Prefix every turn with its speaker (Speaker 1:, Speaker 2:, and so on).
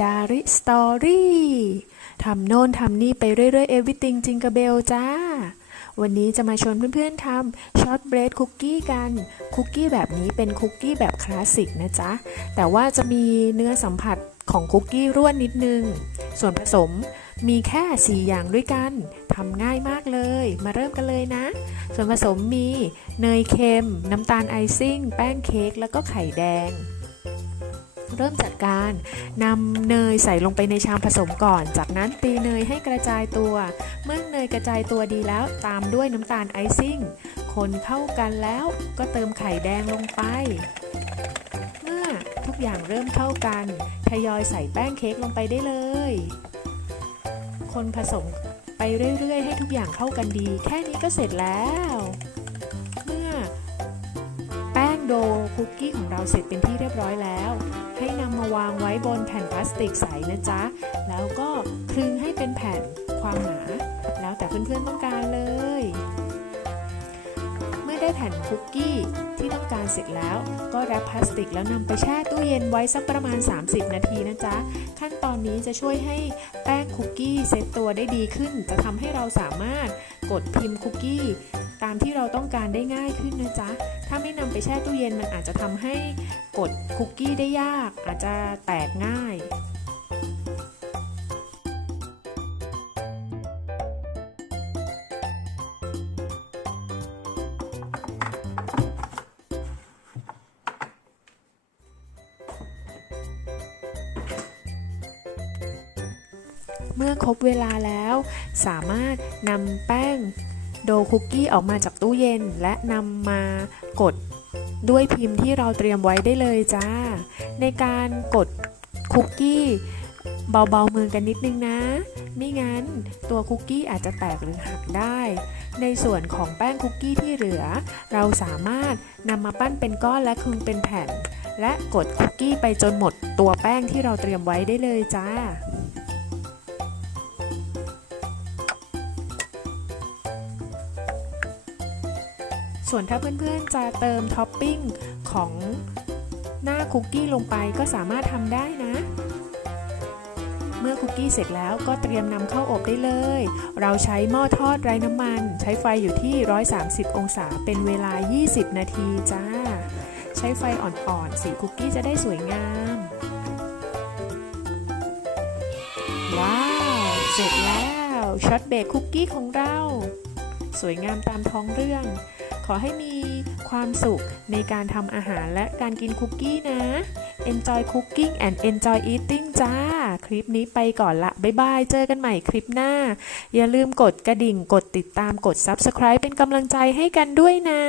Speaker 1: ดาริสตอรี่ทำโน่นทำนี่ไปเรื่อยๆ everything จิงก e เบลจ้า วันนี้จะมาชวนเพื่อนๆทำช็อตเบรดคุกกี้กัน คุกกี้แบบนี้เป็นคุกกี้แบบคลาสสิกนะจ๊ะ แต่ว่าจะมีเนื้อสัมผัสของคุกกี้ร่วนนิดนึง ส่วนผสมมีแค่ 4 อย่างด้วยกัน ทำง่ายมากเลย มาเริ่มกันเลยนะ ส่วนผสมมีเนยเค็ม น้ำตาลไอซิ่ง แป้งเค้ก แล้วก็ไข่แดง เริ่มจากการนำเนยใส่ลงไปในชามผสมก่อน จากนั้นตีเนยให้กระจายตัว เมื่อเนยกระจายตัวดีแล้วตามด้วยน้ำตาลไอซิ่ง คนเข้ากันแล้วก็เติมไข่แดงลงไป เมื่อทุกอย่างเริ่มเข้ากันทยอยใส่แป้งเค้กลงไปได้เลย คนผสมไปเรื่อยๆ ให้ทุกอย่างเข้ากันดี แค่นี้ก็เสร็จแล้ว ดคุกกี้ของเราเสร็จเป็นที่เรียบร้อยแล้ว ให้นำมาวางไว้บนแผ่นพลาสติกใสนะจ๊ะ แล้วก็คลึงให้เป็นแผ่นความหนา แล้วแต่เพื่อนๆต้องการเลย เมื่อได้แผ่นคุกกี้ที่ต้องการเสร็จแล้วก็แรปพลาสติกแล้วนำไปแช่ตู้เย็นไว้สักประมาณ 30 นาทีนะจ๊ะ ขั้นตอนนี้จะช่วยให้แป้งคุกกี้เซตตัวได้ดีขึ้น จะทำให้เราสามารถกดพิมพ์คุกกี้ามที่เราต้องการได้ง่ายขึ้นนะจ๊ะ ถ้าไม่นำไปแช่ตู้เย็นมันอาจจะทำให้กดคุกกี้ได้ยาก อาจจะแตกง่ายเมื่อครบเวลาแล้ว สามารถนำแป้ง โดคุกกี้ออกมาจากตู้เย็นและนำมากดด้วยพิมพ์ที่เราเตรียมไว้ได้เลยจ้า ในการกดคุกกี้เบาๆมือกันนิดนึงนะ ไม่งั้นตัวคุกกี้อาจจะแตกหรือหักได้ ในส่วนของแป้งคุกกี้ที่เหลือ เราสามารถนำมาปั้นเป็นก้อนและคลึงเป็นแผ่น และกดคุกกี้ไปจนหมดตัวแป้งที่เราเตรียมไว้ได้เลยจ้า ส่วนถ้าเพื่อนๆจะเติมท็อปปิ้งของหน้าคุกกี้ลงไปก็สามารถทำได้นะ เมื่อคุกกี้เสร็จแล้วก็เตรียมนำเข้าอบได้เลย เราใช้หม้อทอดไร้น้ำมัน ใช้ไฟอยู่ที่ 130 องศาเป็นเวลา 20 นาทีจ้า ใช้ไฟอ่อนๆ สีคุกกี้จะได้สวยงาม ว้าว เสร็จแล้วช็อตเบกคุกกี้ของเรา สวยงามตามท้องเรื่อง ขอให้มีความสุขในการทำอาหารและการกินคุกกี้นะ Enjoy cooking and enjoy eating จ้า คลิปนี้ไปก่อนละ บ๊ายบาย เจอกันใหม่คลิปหน้า อย่าลืมกดกระดิ่ง กดติดตาม กด Subscribe เป็นกำลังใจให้กันด้วยนะ